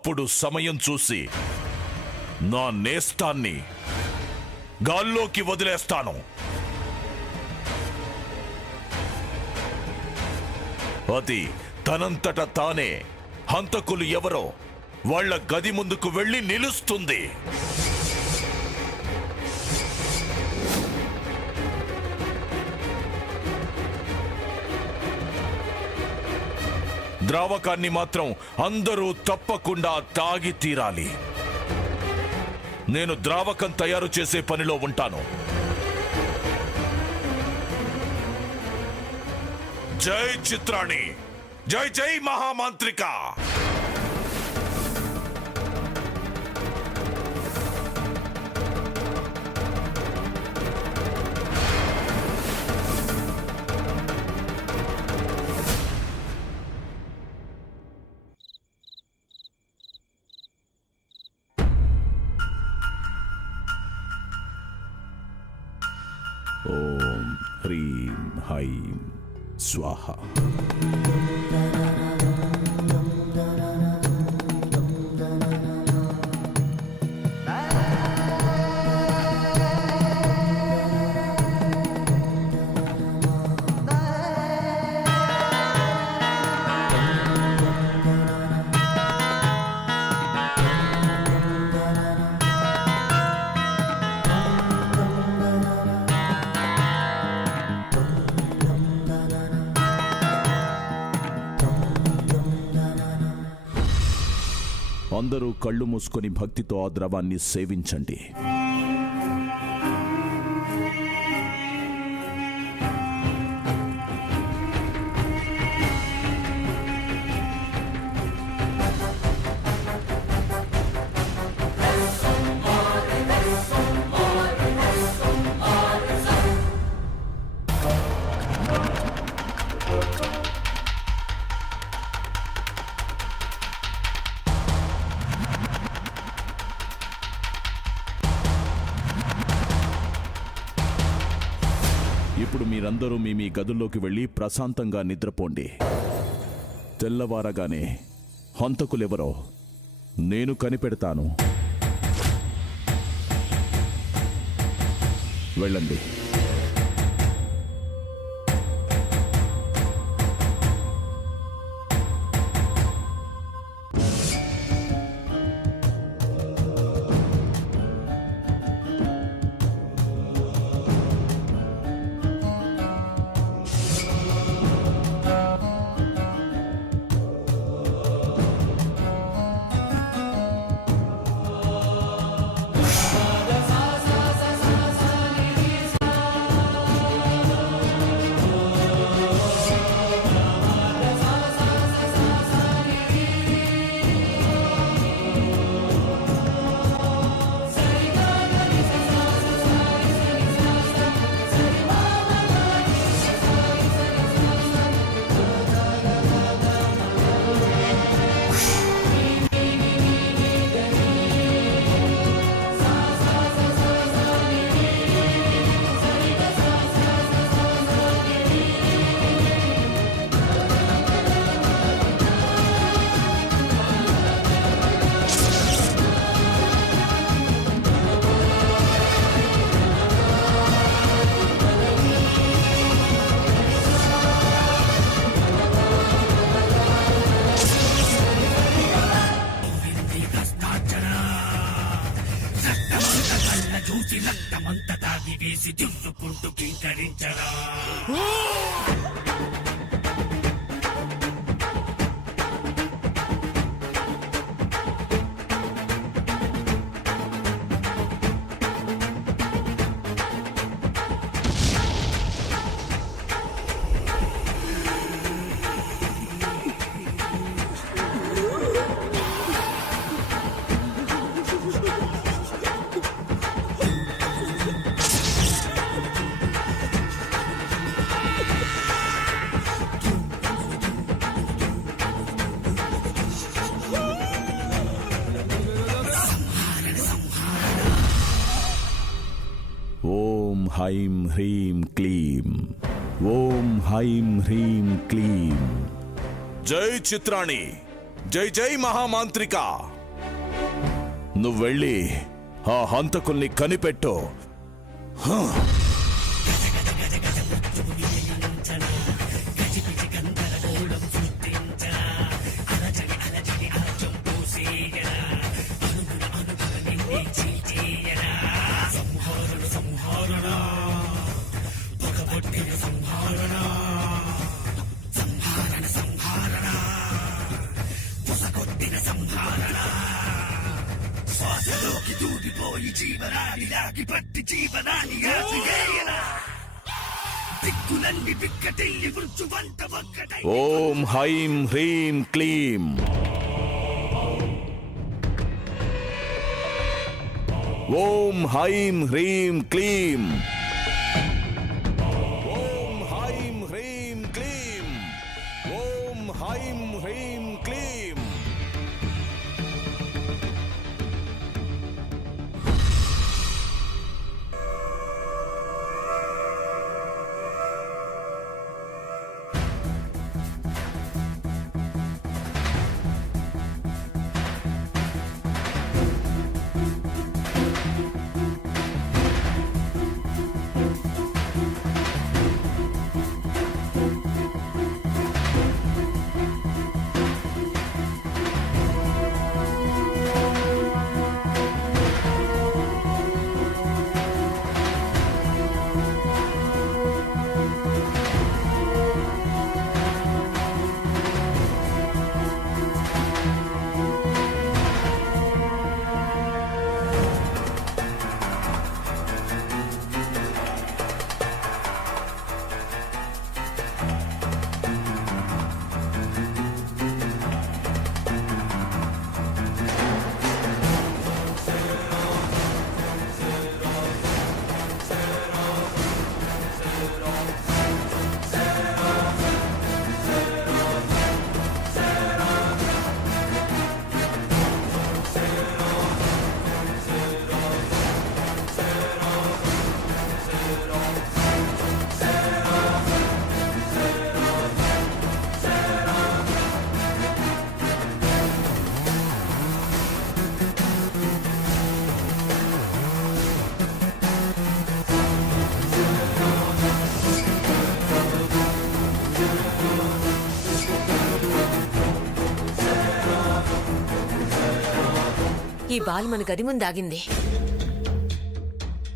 అప్పుడు సమయం చూసి నా నేస్తాన్ని గాల్లోకి వదిలేస్తాను. అది తనంతట తానే హంతకులు ఎవరో వాళ్ళ గది ముందుకు వెళ్ళి నిలుస్తుంది. ద్రావకాన్ని మాత్రం అందరూ తప్పకుండా తాగి తీరాలి. నేను ద్రావకం తయారు చేసే పనిలో ఉంటాను. జై చిత్రాణి, జై జై మహామాంత్రిక. ఓం హ్రీం హైం స్వాహ. అందరూ కళ్ళు మూసుకొని భక్తితో ఆ ద్రవాన్ని సేవించండి. ఇప్పుడు మీరందరూ మీ గదుల్లోకి వెళ్ళి ప్రశాంతంగా నిద్రపోండి. తెల్లవారగానే హంతకులెవరో నేను కనిపెడతాను. వెళ్ళండి. చూసి రక్తమంత తాగి వేసి దివ్వుకుంటూ కింకరించరా. ఓం హైం హ్రీం క్లీం. ఓం హైం హ్రీం క్లీం. జై చిత్రాణి, జై జై మహామాంత్రిక. నువ్వెళ్ళి ఆ హంతకుల్ని కనిపెట్టు. శ్వాసలోకి దూరిపోయి జీవనాన్ని లాగి పట్టి జీవనాన్ని ఆపివేయనా దిక్కులన్నీ బిక్కటిల్లి మృత్యు వంట ఒక్కటై ఓం హైం హ్రీం క్లీం. ఓం హైం హ్రీం క్లీం. ఓం హైం హ్రీం క్లీం. ఓం హైం హ్రీం క్లీం. ఈ బాల్ మన గది ముందు ఆగింది.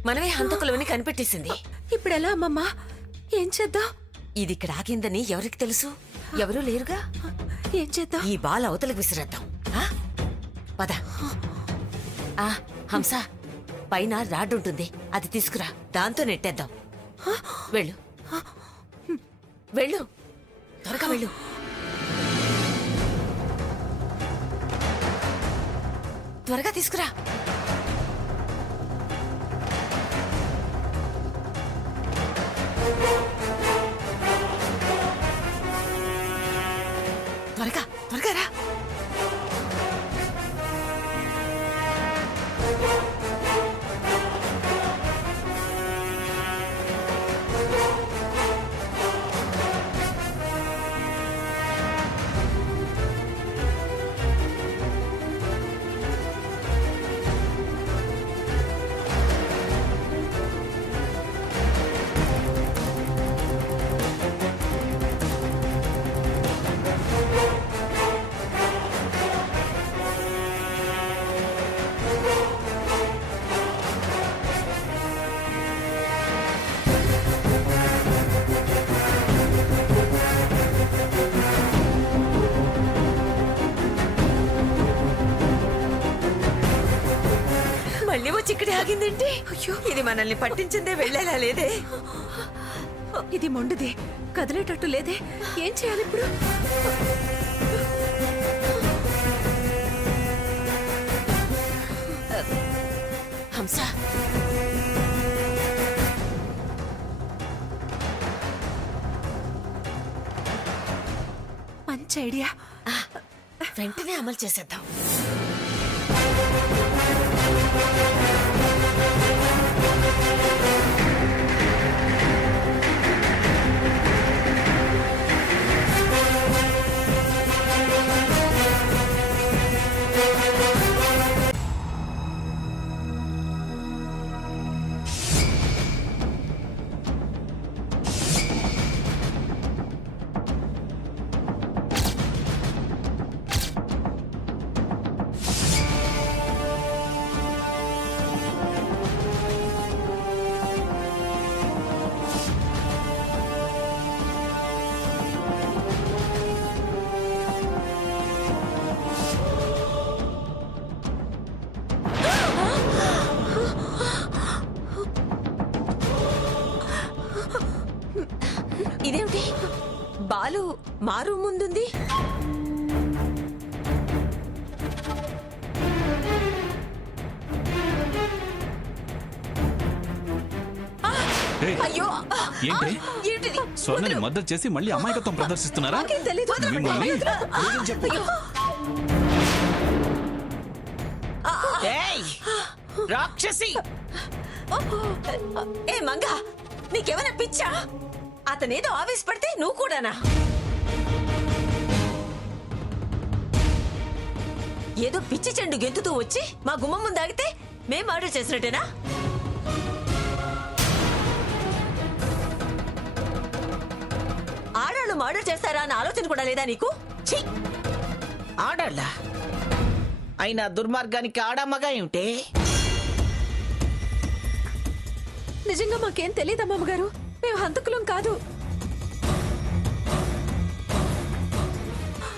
మనమే హంతకులమని కనిపెట్టేసింది. ఇప్పుడు ఎలా అమ్మమ్మా? ఏం చేద్దాం? ఇది ఇక్కడ ఆగిందని ఎవరికి తెలుసు? ఎవరూ లేరుగా. ఏం చేద్దాం? ఈ బాల్ అవతలకు విసిరేద్దాం. ఆ? పద. ఆ, హంస, పైన రాడ్ ఉంటుంది, అది తీసుకురా, దాంతో నెట్టేద్దాం. వెళ్ళు వెళ్ళు, త్వరగా వెళ్ళు. త్వరగా తీసుకురా. త్వరగా త్వరగా రా. మళ్ళీ వచ్చి ఇక్కడే ఆగిందేంటి? అయ్యో, ఇది మనల్ని పట్టించిందే వెళ్ళేలా లేదే. ఇది మొండిది, కదిలేటట్టు లేదే. ఏం చేయాలి ఇప్పుడు? హంస, మంచి ఐడియా. వెంటనే అమలు చేసేద్దాం. హాలు మా రూమ్ ముందుంది. ఏయ్, అయ్యో ఏంటి? ఏంటిది? స్వర్ణని మద్దతు చేసి మళ్ళీ అమాయకత్వం ప్రదర్శిస్తున్నారా? నాకేం తెలీదు. మిమ్మల్ని ఏయ్ రాక్షసి ఏ మంగ, నీకేమైనా పిచ్చా? అతనేదో ఆవేశపడితే నువ్వు కూడానా? ఏదో పిచ్చి చెండు గెంతుతూ వచ్చి మా గుమ్మం ముందు ఆగితే మేం ఆర్డర్ చేసినట్టేనా? ఆడాళ్ళు మర్డర్ చేస్తారా అన్న ఆలోచన కూడా లేదా నీకు? ఛీ! ఆడాళ్ళ అయినా దుర్మార్గానికి ఆడమ్మగా ఏమిటే? నిజంగా మాకేం తెలియదమ్మా అమ్మగారు. మేము హంతకులం కాదు.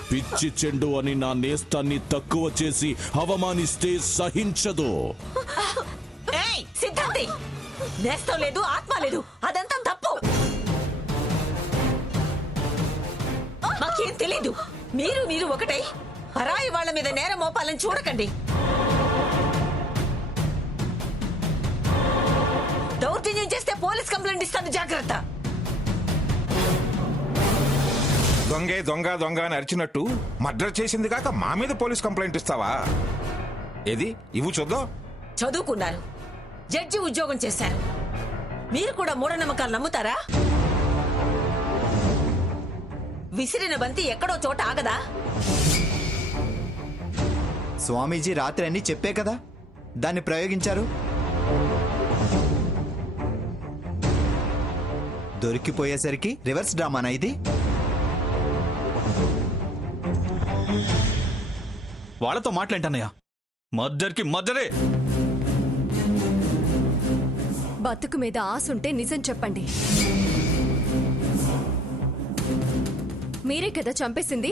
పిచ్చి చెండు అని నా నేస్తాన్ని తక్కువ చేసి అవమానిస్తే సహించదు. ఏయ్ సిద్ధాంతి, నేస్తం లేదు, ఆత్మ లేదు, అదంతా తప్పు. మాకేం తెలీదు. మీరు ఒకటై పరాయి వాళ్ళ మీద నేరం మోపాలని చూడకండి. దౌర్జన్యం చేస్తే పోలీస్ కంప్లైంట్ ఇస్తాను, జాగ్రత్త. దొంగే దొంగ దొంగ అని అరిచినట్టు మర్డర్ చేసింది కాక మా మీద పోలీస్ కంప్లైంట్ ఇస్తావా? ఏది ఇవ్వు చూద్దాం. చదువుకున్నారు, జడ్జి ఉద్యోగం చేశారు. మీరు కూడా మూఢనమ్మకాలు నమ్ముతారా? విసిరిన బంతి ఎక్కడో చోట ఆగదా? స్వామీజీ రాత్రి అన్ని చెప్పే కదా దాన్ని ప్రయోగించారు. దొరికిపోయేసరికి రివర్స్ డ్రామానా ఇది? వాళ్ళతో మాట్లాంటన్నయ్య. మర్డర్కి మర్డరే. బతుకు మీద ఆశుంటే నిజం చెప్పండి. మీరే కదా చంపేసింది.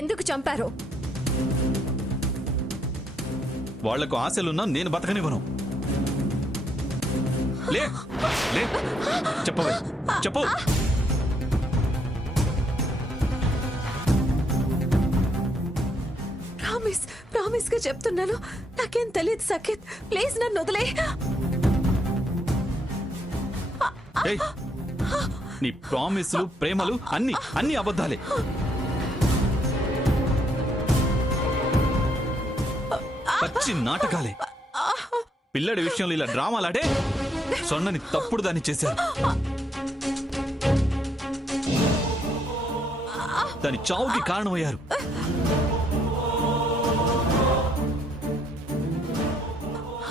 ఎందుకు చంపారు? వాళ్లకు ఆశలున్నా నేను బతకనివ్వను. లే లే, చెప్పవే, చెప్పు. ప్రామిస్ గా చెప్తున్నాను, నాకేం తెలియదు సఖిత్. ప్లీజ్ నన్ను వదిలే. ఏయ్, నీ ప్రామిస్లు ప్రేమలు అన్ని అబద్ధాలే. పచ్చి నాటకాలే. పిల్లడి విషయంలో ఇలా డ్రామాలాడే సొన్నని తప్పుడు దాన్ని చేశారు. దాని చావుకి కారణమయ్యారు.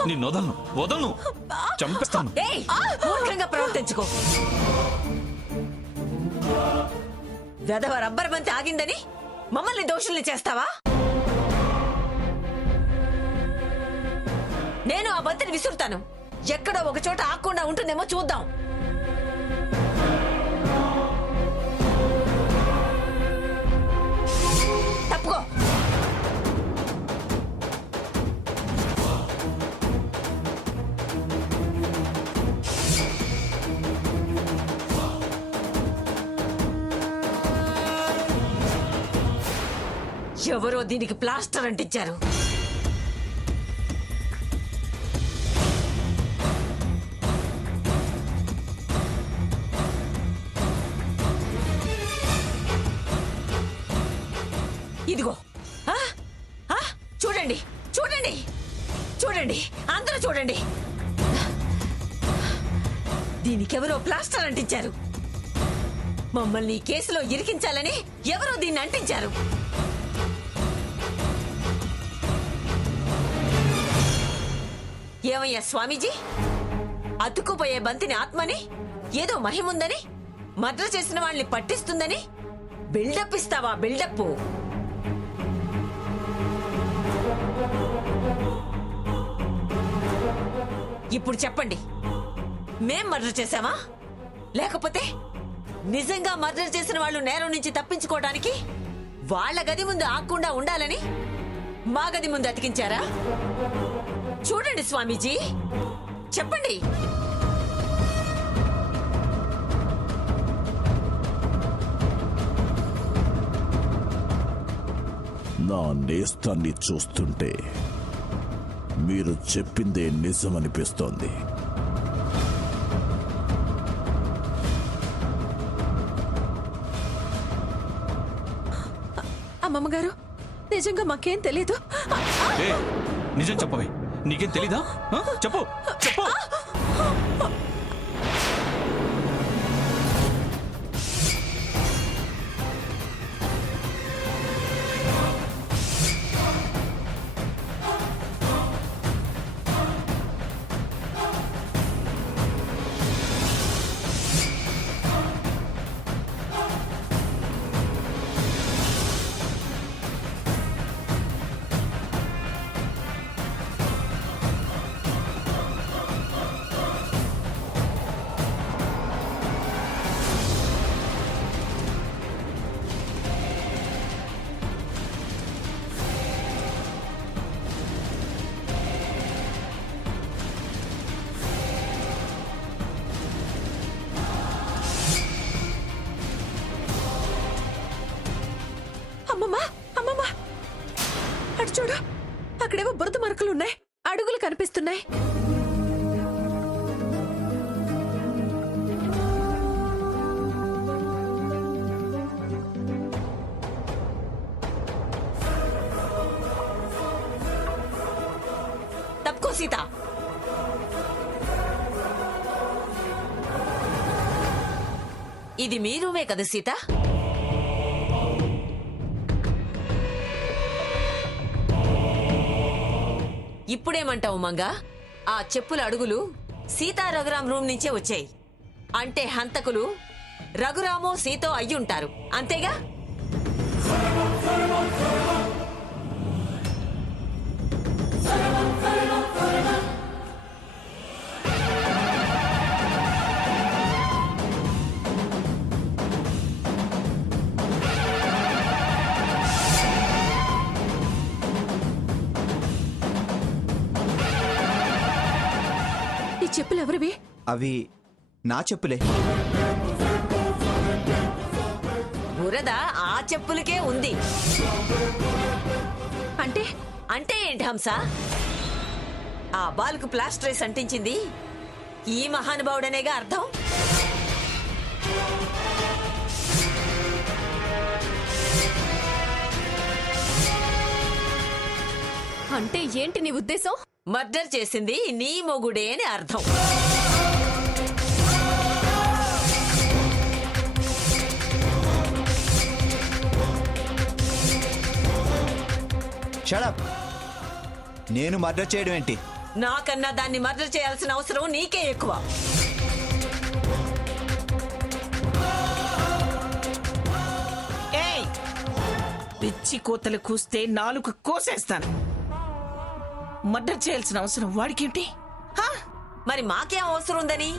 నిన్ను వదలను, చంపేస్తాను. ఏయ్, మూర్ఖంగా ప్రవర్తించుకో. వెధవ రబ్బర్ బంతి ఆగిందని మమ్మల్ని దోషుల్ని చేస్తావా? నేను ఆ బంతిని విసురుతాను. ఎక్కడో ఒక చోట ఆకుండా ఉంటుందేమో చూద్దాం. తప్పుకో. ఎవరో దీనికి ప్లాస్టర్ అంటించారు. ఇదిగో, ఆ? ఆ? చూడండి చూడండి చూడండి, అందరూ చూడండి. దీనికెవరో ప్లాస్టర్ అంటించారు. మమ్మల్ని ఈ కేసులో ఇరికించాలని ఎవరో దీన్ని అంటించారు. ఏమయ్యా స్వామీజీ, అతుక్కుపోయే బంతిని ఆత్మని, ఏదో మహిముందని, మర్డర్ చేసిన వాళ్ళని పట్టిస్తుందని బిల్డప్ ఇస్తావా? బిల్డప్. ఇప్పుడు చెప్పండి, మేం మర్డర్ చేశామా? లేకపోతే నిజంగా మర్డర్ చేసిన వాళ్ళు నేరం నుంచి తప్పించుకోవడానికి వాళ్ళ గది ముందు ఆగకుండా ఉండాలని మా గది ముందు అతికించారా? చూడండి స్వామీజీ, చెప్పండి. నా నేస్తాన్ని చూస్తుంటే మీరు చెప్పిందే నిజమనిపిస్తోంది. అమ్మమ్మ గారు నిజంగా మాకేం తెలీదు. ఏ, నిజం చెప్పవే, నీకేం తెలీదా? చెప్పు చెప్పు. అమ్మమ్మ అమ్మమ్మ అటు చూడు, అక్కడేవో బురద మరకలున్నాయి, అడుగులు కనిపిస్తున్నాయి. తప్పుకో సీత. ఇది మీ రూమే కదా సీత? ఇప్పుడేమంటావు మంగా? ఆ చెప్పుల అడుగులు సీతా రఘురాం రూమ్ నుంచే వచ్చాయి అంటే హంతకులు రఘురామో సీతో అయ్యుంటారు, అంతేగా? ఈ చెప్పులు ఎవరివి? అవి నా చెప్పులే. బురద ఆ చెప్పులకే ఉంది అంటే అంటే ఏంటి హంస? ఆ బాల్కు ప్లాస్టరేస్ అంటించింది ఈ మహానుభావుడనేగా అర్థం. అంటే ఏంటి నీ ఉద్దేశం? మర్డర్ చేసింది నీ మొగుడే అని అర్థం. షడప్. నేను మర్డర్ చేయడం ఏంటి? నాకన్నా దాన్ని మర్డర్ చేయాల్సిన అవసరం నీకే ఎక్కువ. ఏయ్, పిచ్చి కోతలు కూస్తే నాలుగు కోసేస్తాను. మర్డర్ చేయాల్సిన అవసరం వాడికేంటి? హా? మరి మాకేం అవసరం ఉందని?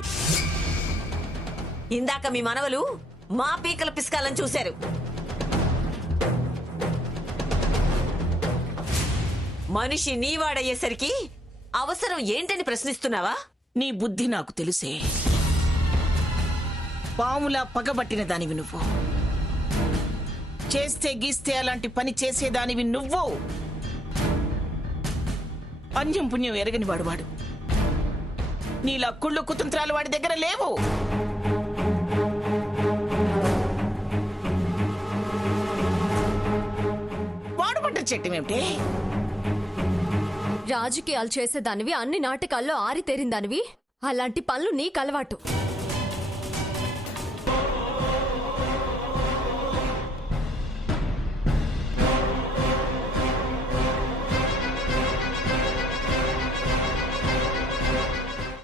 ఇందాక మీ మనవలు మా పీకల పిసకాలని చూశారు. మనిషి నీవాడయ్యేసరికి అవసరం ఏంటని ప్రశ్నిస్తున్నావా? నీ బుద్ధి నాకు తెలుసే. పాములా పగబట్టిన దానివి నువ్వు. చేస్తే గీస్తే అలాంటి పని చేసేదానివి నువ్వు. అన్యం పుణ్యం ఎరగని వాడు. నీలా కుళ్ళు కుతంత్రాలు వాడి దగ్గర లేవు. వాడు మర్డర్ చేయటం ఏమిటి? రాజకీయాలు చేసేదానివి, అన్ని నాటకాల్లో ఆరితేరిందానివి, అలాంటి పనులు నీకు అలవాటు.